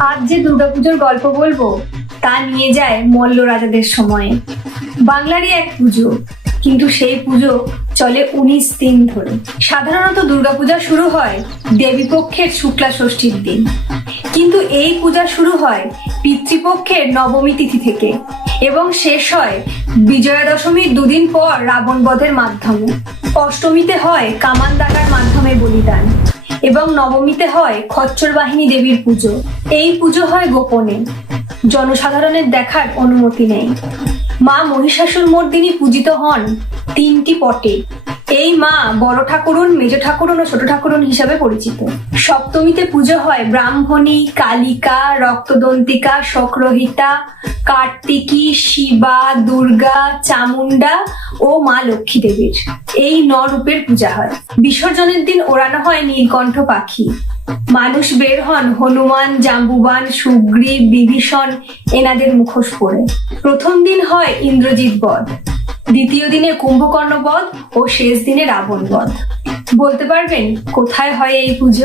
আজ যে দুর্গাপুজোর গল্প বলবো তা নিয়ে যায় মল্ল রাজাদের সময়ে। বাংলারই এক পুজো, কিন্তু সেই পুজো চলে 19 দিন ধরে। সাধারণত দুর্গাপূজা শুরু হয় দেবীপক্ষের শুক্লা ষষ্ঠীর দিন, কিন্তু এই পূজা শুরু হয় পিতৃপক্ষের নবমী তিথি থেকে এবং শেষ হয় বিজয়া দশমীর দুদিন পর রাবণ বধের মাধ্যমে। অষ্টমীতে হয় কামান দাগার মাধ্যমে বলিদান এবং নবমীতে হয় খচ্চর বাহিনী দেবীর পুজো। এই পুজো হয় গোপনে, জনসাধারণের দেখার অনুমতি নেই। মা মহিষাসুর মর্দিনী পূজিত হন 3টি পটে। এই মা বড় ঠাকুরন, মেজ ঠাকুরন ও ছোট ঠাকুরন হিসাবে পরিচিত। সপ্তমীতে পুজো হয় ব্রাহ্মণী, কালিকা, রক্তদন্তিকা, শোকরহিতা, কার্তিকী, শিবা, দুর্গা, চামুন্ডা ও মা লক্ষ্মী দেবীর। এই 9 রূপের পূজা হয়। বিসর্জনের দিন ওড়ানো হয় নীলকণ্ঠ পাখি। মানুষ বের হন হনুমান, জাম্বুবান, সুগ্রীব, বিভীষণ এনাদের মুখোশ পরে। প্রথম দিন হয় ইন্দ্রজিৎ বধ, দ্বিতীয় দিনে কুম্ভকর্ণ বধ ও শেষ দিনে রাবণ বধ। বলতে পারবেন কোথায় হয় এই পুজো?